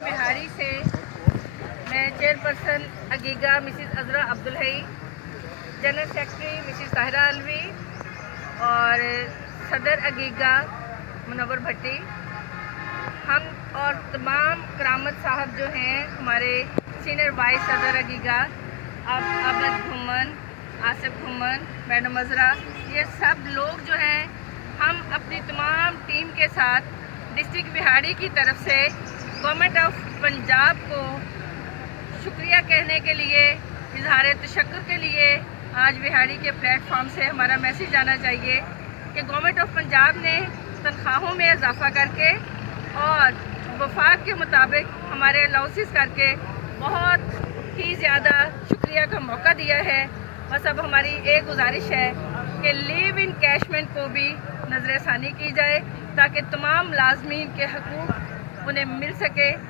बिहारी से मैं चेयरपर्सन अगीगा Mrs Azra Abdul Hai, general secretary Mrs Tahira Alvi और सदर अगीगा मुनव्वर भट्टी, हम और तमाम करामत साहब जो हैं हमारे सीनियर वाइस सदर अगीगा अहमद घुमन, आसिफ घुमन, मैडम अजरा, ये सब लोग जो हैं हम अपनी तमाम टीम के साथ डिस्ट्रिक्ट बिहाड़ी की तरफ से गवर्नमेंट ऑफ पंजाब को शुक्रिया कहने के लिए, इजहार तशक्कुर के लिए आज बिहाड़ी के प्लेटफॉर्म से हमारा मैसेज आना चाहिए कि गवर्नमेंट ऑफ पंजाब ने तनख्वाहों में इजाफा करके और वफाक के मुताबिक हमारे अलाउंसेस करके बहुत ही ज़्यादा शुक्रिया का मौका दिया है। बस अब हमारी एक गुजारिश है कि लीव इन कैशमेंट को भी नज़रसानी की जाए ताकि तमाम लाजमीन के हकूक़ उन्हें मिल सके